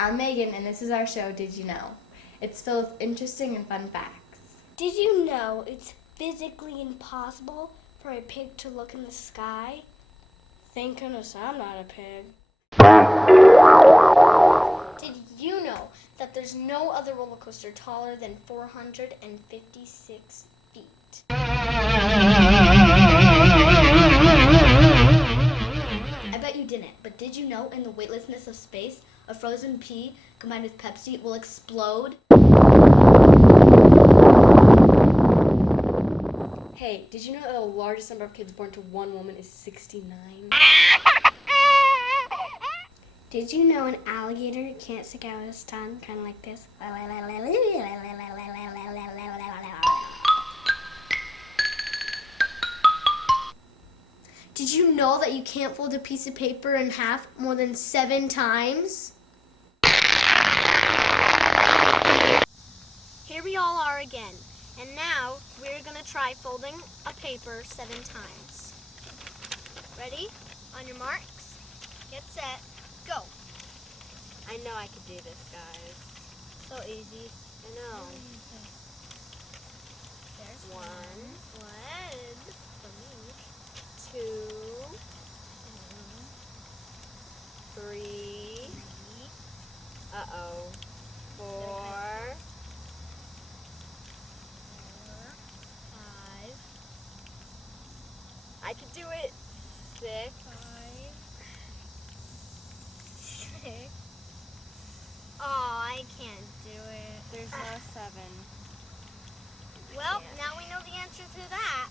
I'm Megan, and this is our show, Did You Know? It's filled with interesting and fun facts. Did you know it's physically impossible for a pig to look in the sky? Thank goodness I'm not a pig. Did you know that there's no other roller coaster taller than 456 feet? I bet you didn't, but did you know in the weightlessness of space, a frozen pea combined with Pepsi will explode? Hey, did you know that the largest number of kids born to one woman is 69? Did you know an alligator can't stick out his tongue kind of like this? Did you know that you can't fold a piece of paper in half more than 7 times? Here we all are again, and now we're going to try folding a paper 7 times. Ready? On your marks, get set, go. I know I could do this, guys. So easy. I know. There's One, for me. 2, 3. Uh-oh. 4. 5. I could do it. 6. 6. Oh, I can't do it. There's no 7. Well, now we know the answer to that.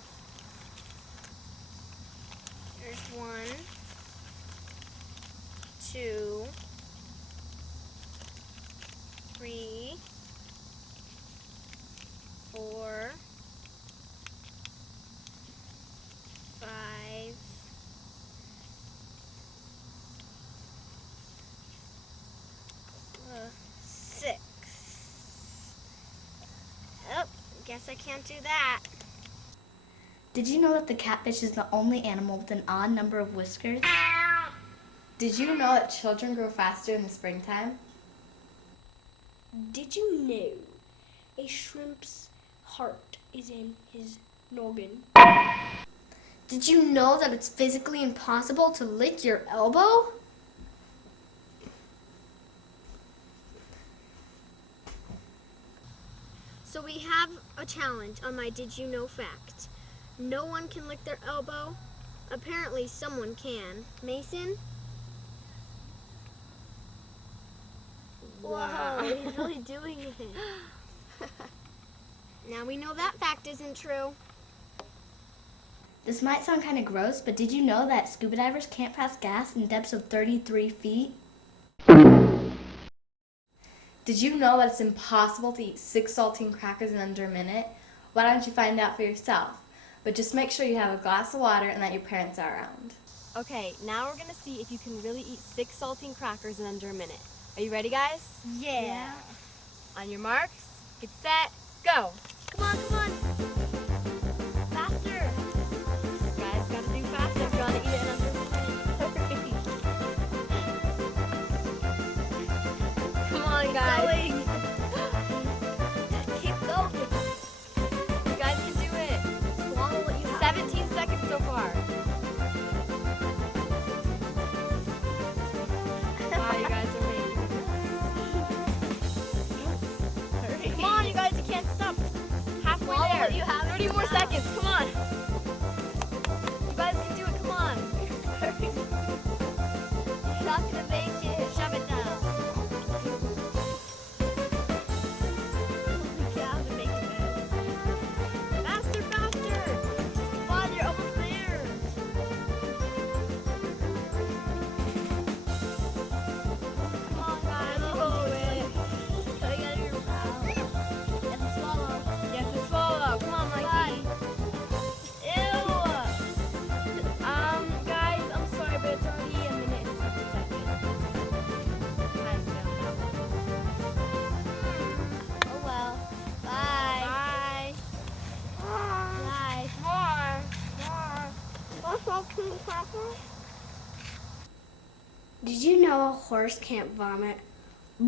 There's 1, 2, 3, 4, 5, 6. Oh, guess I can't do that. Did you know that the catfish is the only animal with an odd number of whiskers? Did you know that children grow faster in the springtime? Did you know a shrimp's heart is in his noggin? Did you know that it's physically impossible to lick your elbow? So we have a challenge on my Did You Know fact. No one can lick their elbow. Apparently someone can. Mason? Wow, he's really doing it. Now we know that fact isn't true. This might sound kind of gross, but did you know that scuba divers can't pass gas in depths of 33 feet? Did you know that it's impossible to eat 6 saltine crackers in under a minute? Why don't you find out for yourself? But just make sure you have a glass of water and that your parents are around. Okay, now we're going to see if you can really eat 6 saltine crackers in under a minute. Are you ready, guys? Yeah. On your marks, get set, go. Come on, come on. Faster. Guys, gotta do faster if you want to eat it in under a minute. Come on, guys. Going. Keep going. You guys can do it. Swallow what you have. 17 seconds so far. Wow, you guys are making it. Come on, you guys, you can't stop. Halfway Swallow there. what you have in 30 your more mouth. seconds, come on. You guys can do it, come on. You're not gonna make it. Shove it down. You have to make it. Faster, faster. Come on, you're almost there. Come on, guys, you can do it. Coming out of your mouth. And swallow. You have to swallow. Come on, Mikey. Ew. Guys, I'm sorry, but it's already a minute and 7 seconds. Time's down now. Oh well. Bye. Bye. Bye. Did you know a horse can't vomit Yes,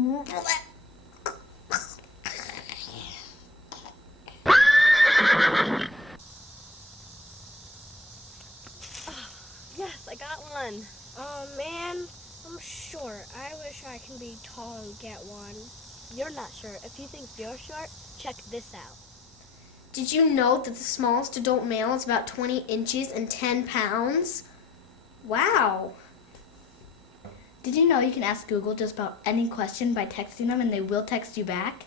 I got one. Oh man, I'm short. I wish I can be tall and get one. You're not short. If you think you're short, check this out. Did you know that the smallest adult male is about 20 inches and 10 pounds? Wow. Did you know you can ask Google just about any question by texting them and they will text you back?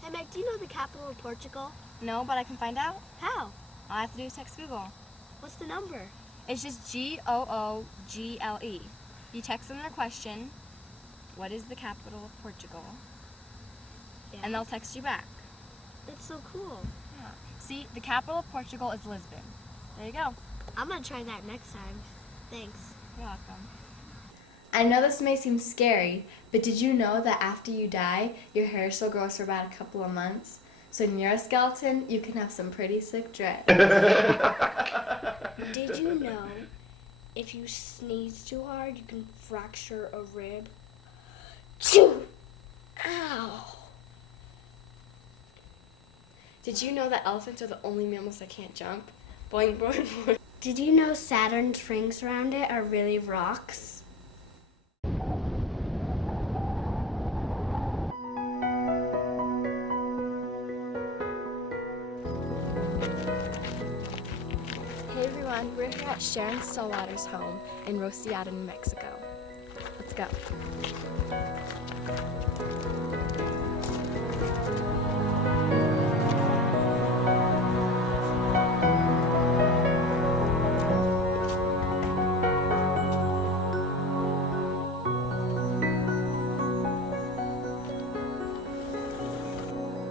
Hey Meg, do you know the capital of Portugal? No, but I can find out. How? All I have to do is text Google. What's the number? It's just Google. You text them the question, what is the capital of Portugal? Yeah. And they'll text you back. That's so cool. Yeah. See, the capital of Portugal is Lisbon. There you go. I'm going to try that next time. Thanks. You're welcome. I know this may seem scary, but did you know that after you die, your hair still grows for about a couple of months? So when you're a skeleton, you can have some pretty sick dreads. Did you know if you sneeze too hard, you can fracture a rib? Ow! Did you know that elephants are the only mammals that can't jump? Boing, boing, boing. Did you know Saturn's rings around it are really rocks? Hey everyone, we're here at Sharon Stillwater's home in Rosellada, New Mexico. Let's go.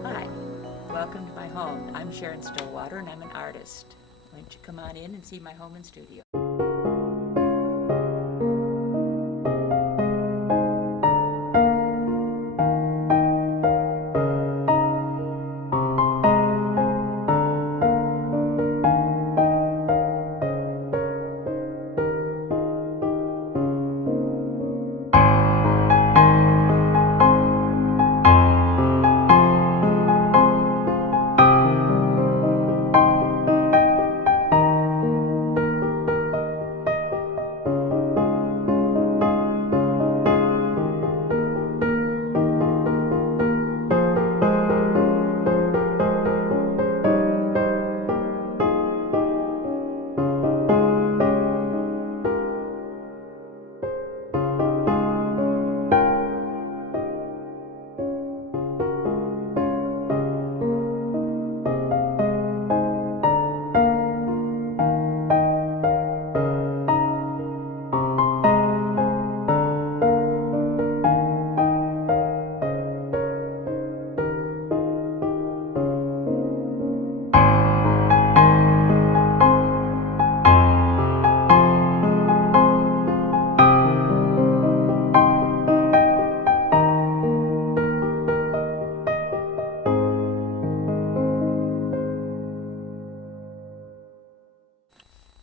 Hi, welcome to my home. I'm Sharon Stillwater and I'm an artist. Why don't you come on in and see my home and studio?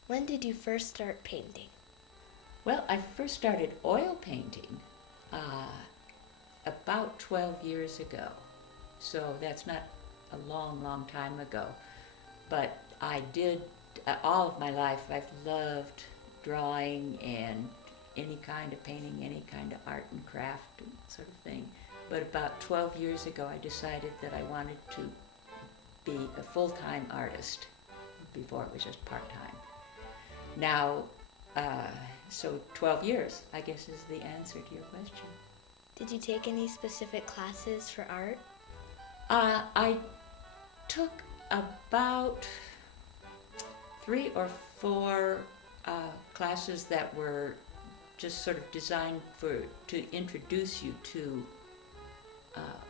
When did you first start painting? Well, I first started oil painting about 12 years ago. So that's not a long, long time ago. But I did, all of my life, I've loved drawing and any kind of painting, any kind of art and craft sort of thing. But about 12 years ago, I decided that I wanted to be a full-time artist. Before it was just part-time. Now, so 12 years, I guess, is the answer to your question. Did you take any specific classes for art? I took about 3 or 4 classes that were just sort of designed to introduce you to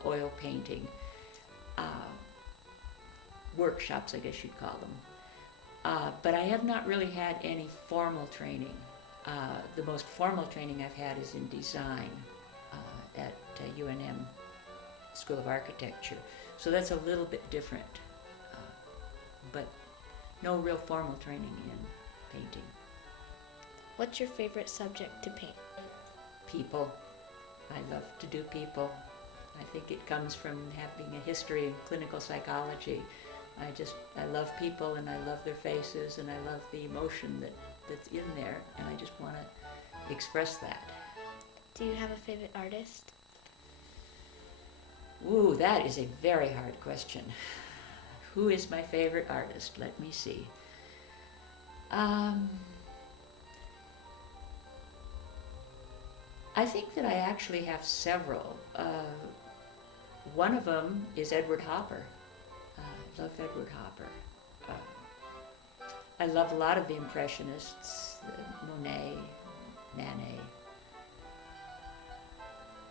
oil painting. Workshops, I guess you'd call them. But I have not really had any formal training. The most formal training I've had is in design at UNM School of Architecture. So that's a little bit different, but no real formal training in painting. What's your favorite subject to paint? People. I love to do people. I think it comes from having a history in clinical psychology. I love people, and I love their faces, and I love the emotion that's in there, and I just want to express that. Do you have a favorite artist? Ooh, that is a very hard question. Who is my favorite artist? Let me see. I think that I actually have several. One of them is Edward Hopper. I love Edward Hopper. I love a lot of the Impressionists, Monet, Manet.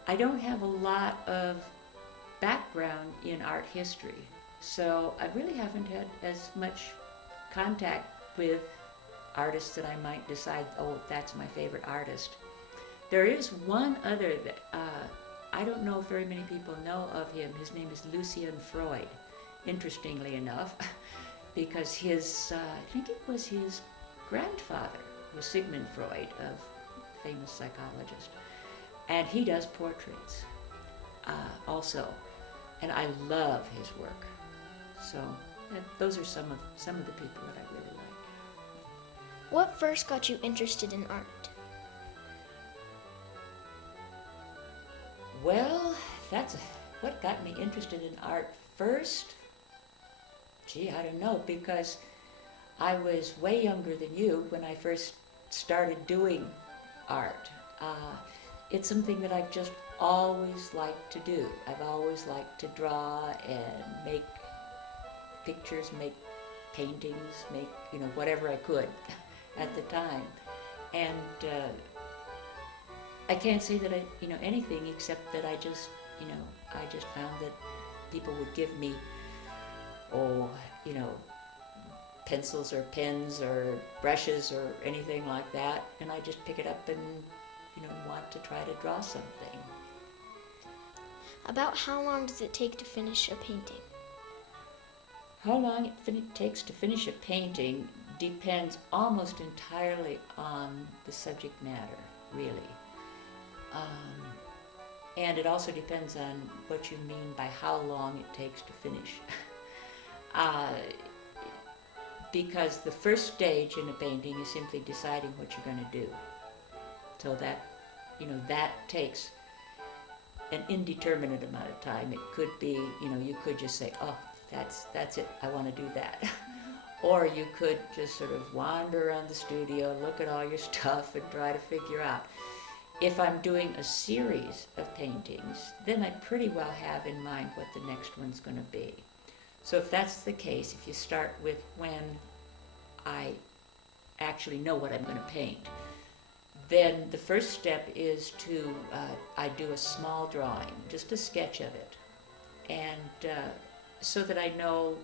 I don't have a lot of background in art history, so I really haven't had as much contact with artists that I might decide, oh, that's my favorite artist. There is one other that I don't know if very many people know of him. His name is Lucian Freud, interestingly enough, because I think it was his grandfather was Sigmund Freud, a famous psychologist. And he does portraits also, and I love his work. So those are some of the people that I really like. What first got you interested in art? Well, what got me interested in art first. Gee, I don't know, because I was way younger than you when I first started doing art. It's something that I've just always liked to do. I've always liked to draw and make pictures, make paintings, make whatever I could at the time. And I can't say that I anything except that I just found that people would give me pencils or pens or brushes or anything like that, and I just pick it up and want to try to draw something. About how long does it take to finish a painting? How long it takes to finish a painting depends almost entirely on the subject matter, really. And it also depends on what you mean by how long it takes to finish. Because the first stage in a painting is simply deciding what you're going to do. So that takes an indeterminate amount of time. It could be, you could just say, oh, that's it, I want to do that. Or you could just sort of wander around the studio, look at all your stuff, and try to figure out. If I'm doing a series of paintings, then I pretty well have in mind what the next one's going to be. So if that's the case, if you start with when I actually know what I'm going to paint, then the first step is I do a small drawing, just a sketch of it, and so that I know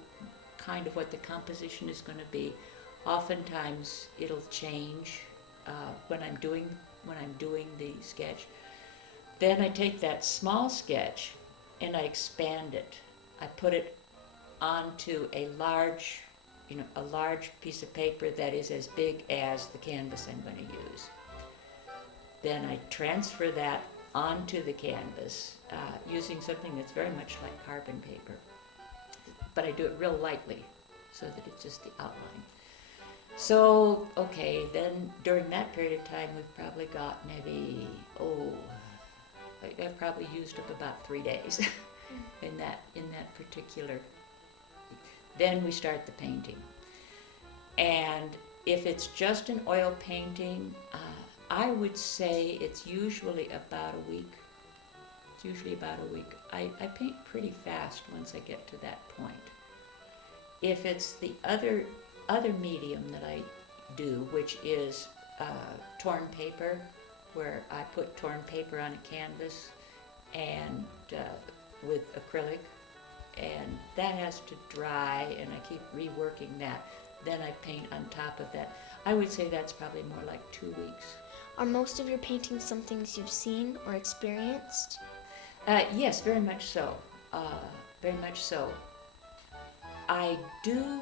kind of what the composition is going to be. Oftentimes it'll change when I'm doing the sketch. Then I take that small sketch and I expand it. I put it onto a large piece of paper that is as big as the canvas I'm going to use. Then I transfer that onto the canvas using something that's very much like carbon paper. But I do it real lightly so that it's just the outline. So, okay, then during that period of time, we've probably got maybe, I've probably used up about 3 days in that particular. Then we start the painting. And if it's just an oil painting, I would say it's usually about a week. I paint pretty fast once I get to that point. If it's the other medium that I do, which is torn paper, where I put torn paper on a canvas and with acrylic, and that has to dry, and I keep reworking that. Then I paint on top of that. I would say that's probably more like 2 weeks. Are most of your paintings some things you've seen or experienced? Yes, very much so. Very much so. I do,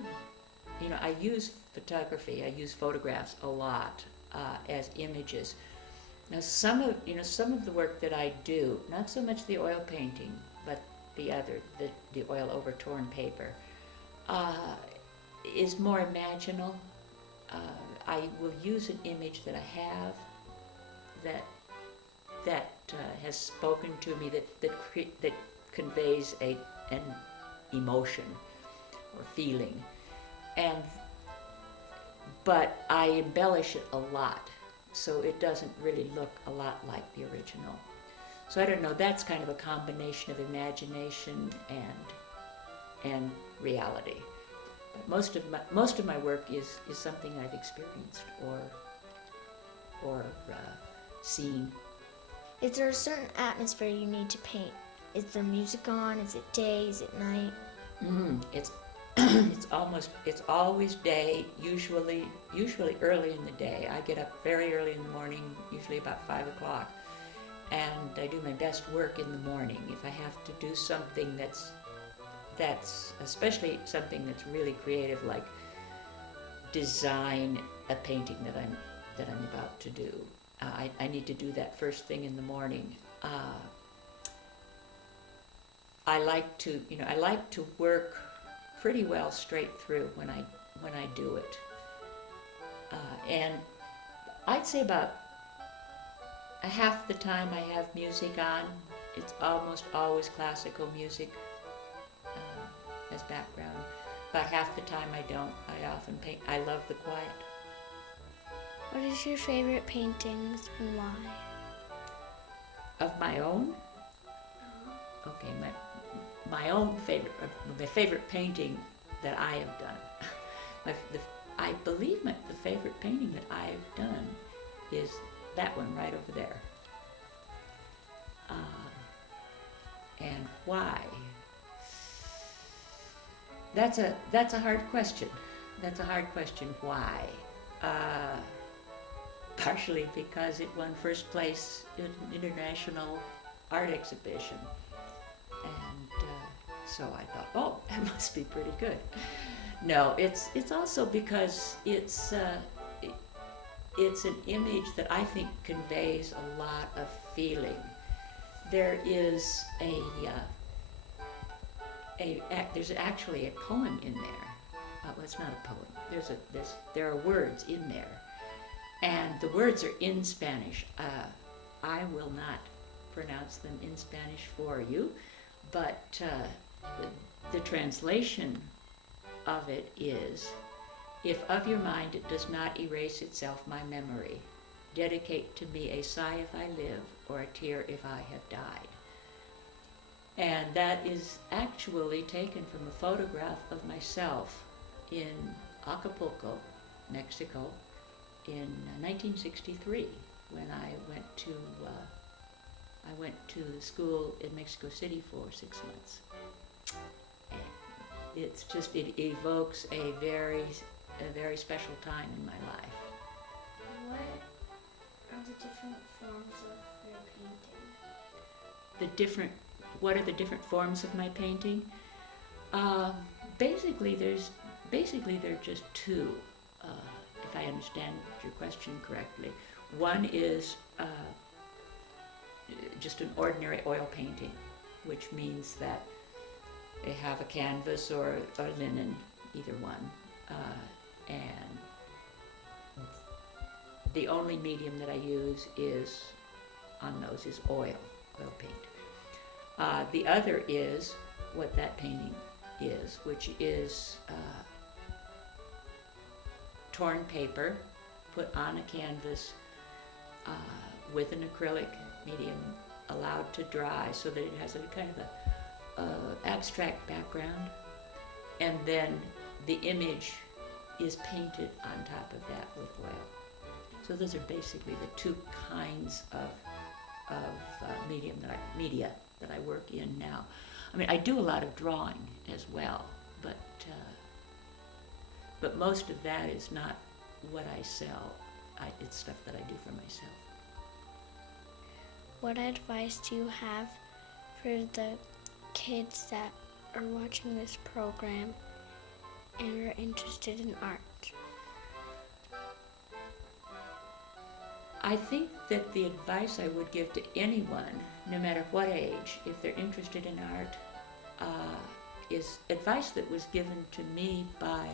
I use photography, I use photographs a lot as images. Now some of the work that I do, not so much the oil painting, but the oil over torn paper, is more imaginal. I will use an image that I have that has spoken to me, that conveys an emotion or feeling, but I embellish it a lot, so it doesn't really look a lot like the original. So I don't know. That's kind of a combination of imagination and reality. But most of my work is something I've experienced or seen. Is there a certain atmosphere you need to paint? Is there music on? Is it day? Is it night? It's it's always day. Usually early in the day. I get up very early in the morning, usually about 5 o'clock, and I do my best work in the morning. If I have to do something that's especially something that's really creative, like design a painting that I'm about to do. I need to do that first thing in the morning. I like to work pretty well straight through when I do it, and I'd say about half the time I have music on. It's almost always classical music as background. About half the time I don't. I often paint. I love the quiet. What is your favorite paintings and why? Of my own? Okay, my own favorite, my favorite painting that I have done. I believe the favorite painting that I've done is that one right over there. And why? That's a hard question. That's a hard question. Why? Partially because it won first place in an international art exhibition, and so I thought, oh, that must be pretty good. No, it's also because it's an image that I think conveys a lot of feeling. There is there's actually a poem in there. Well, it's not a poem. There are words in there, and the words are in Spanish. I will not pronounce them in Spanish for you, but the translation of it is, "If of your mind it does not erase itself my memory, dedicate to me a sigh if I live, or a tear if I have died." And that is actually taken from a photograph of myself in Acapulco, Mexico, in 1963, when I went to school in Mexico City for 6 months. And it evokes a very special time in my life. What are the different forms of your painting? What are the different forms of my painting? Basically, there are just two, if I understand your question correctly. One is just an ordinary oil painting, which means that they have a canvas or linen, either one, and the only medium that I use is oil paint. The other is what that painting is, which is torn paper put on a canvas with an acrylic medium allowed to dry so that it has a kind of a abstract background, and then the image is painted on top of that with oil. So those are basically the two kinds of media that I work in now. I mean, I do a lot of drawing as well, but most of that is not what I sell. It's stuff that I do for myself. What advice do you have for the kids that are watching this program and are interested in art? I think that the advice I would give to anyone, no matter what age, if they're interested in art, is advice that was given to me by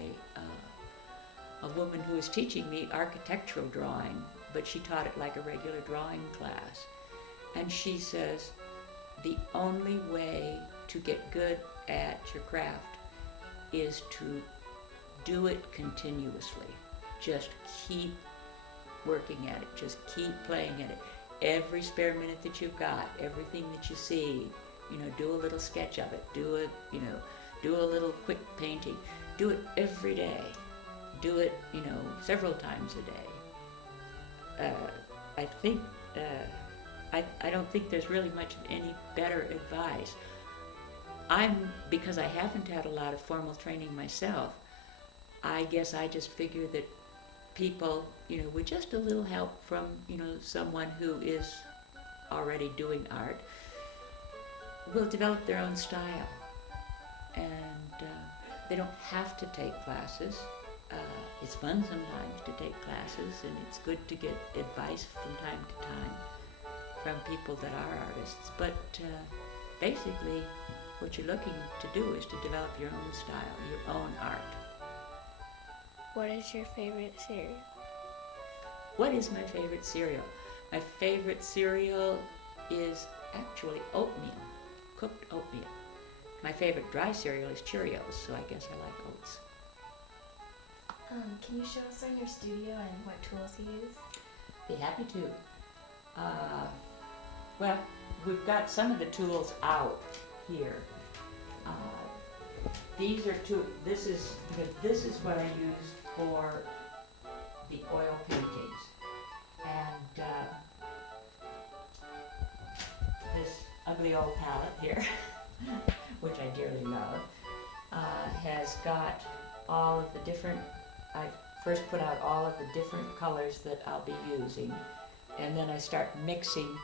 a woman who was teaching me architectural drawing, but she taught it like a regular drawing class. And she says, the only way to get good at your craft is to do it continuously. Just keep working at it. Just keep playing at it. Every spare minute that you've got, everything that you see, do a little sketch of it. Do a little quick painting. Do it every day. Do it, several times a day. I think, I don't think there's really much of any better advice. Because I haven't had a lot of formal training myself, I guess I just figure that people, with just a little help from, someone who is already doing art, will develop their own style. And they don't have to take classes. It's fun sometimes to take classes, and it's good to get advice from time to time from people that are artists. But basically, what you're looking to do is to develop your own style, your own art. What is your favorite cereal? What is my favorite cereal? My favorite cereal is actually oatmeal, cooked oatmeal. My favorite dry cereal is Cheerios, so I guess I like oats. Can you show us around your studio and what tools you use? Be happy to. Well, we've got some of the tools out here. These are this is what I use for the oil paintings. And this ugly old palette here, which I dearly love, has got all of the different, I first put out all of the different colors that I'll be using, and then I start mixing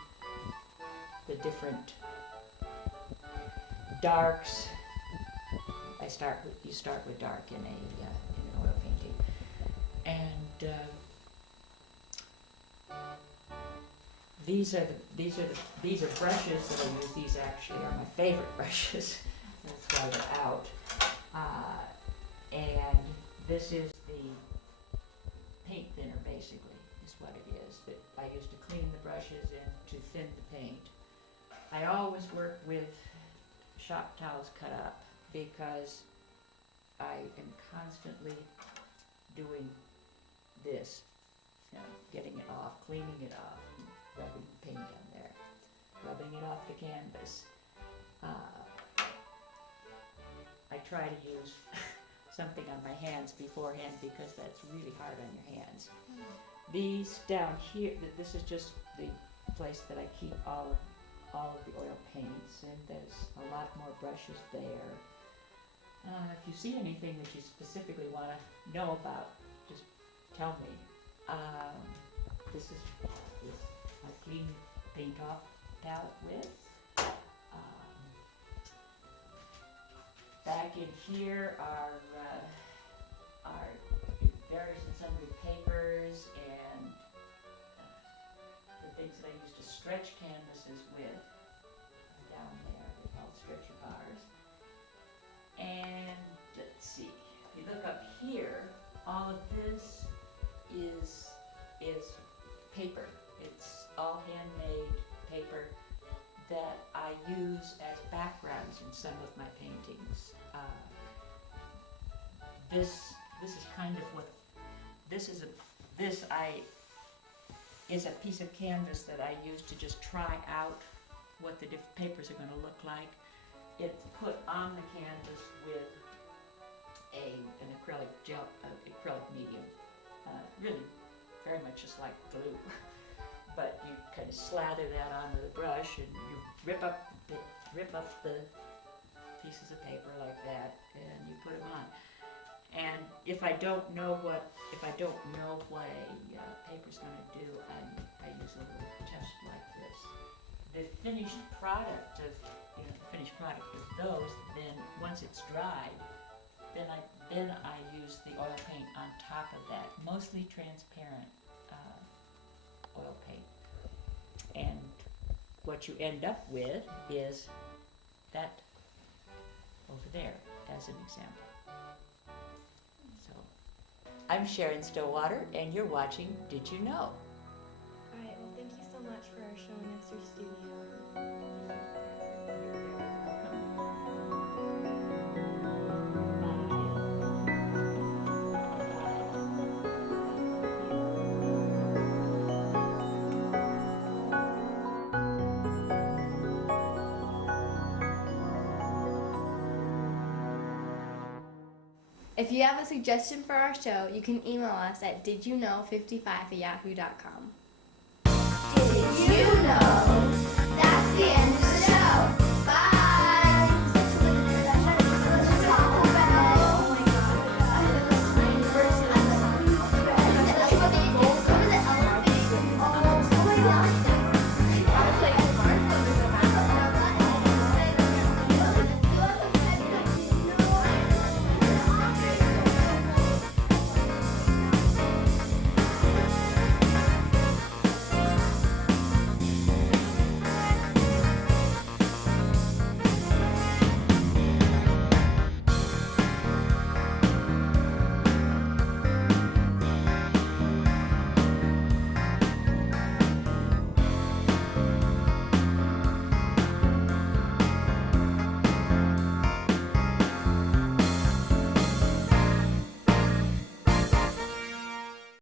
the different darks. You start with dark in an oil painting, and these are brushes that I use. These actually are my favorite brushes. That's why they're out. And this is the paint thinner, basically, is what it is, that I use to clean the brushes and to thin the paint. I always work with shop towels cut up because I am constantly doing this, getting it off, cleaning it off, and rubbing paint on there, rubbing it off the canvas. I try to use something on my hands beforehand because that's really hard on your hands. These down here, this is just the place that I keep all of the oil paints, and there's a lot more brushes there. If you see anything that you specifically want to know about, just tell me. This is I clean paint off palette with. Back in here are various and sundry papers and the things that I use to stretch canvases with. Down there, they're called stretcher bars. And let's see, if you look up here, all of this is paper. It's all handmade paper that I use as backgrounds in some of my paintings. This is kind of what this is a piece of canvas that I use to just try out what the different papers are going to look like. It's put on the canvas with an acrylic medium, really very much just like glue. But you kind of slather that onto the brush, and you rip up the pieces of paper like that, and you put them on. And if I don't know what a paper's going to do, I use a little test like this. The finished product of those, then once it's dried, then I use the oil paint on top of that, mostly transparent oil paint. And what you end up with is that over there as an example. So, I'm Sharon Stillwater, and you're watching Did You Know? All right, well, thank you so much for showing us your studio. If you have a suggestion for our show, you can email us at didyouknow55@yahoo.com. Did you know?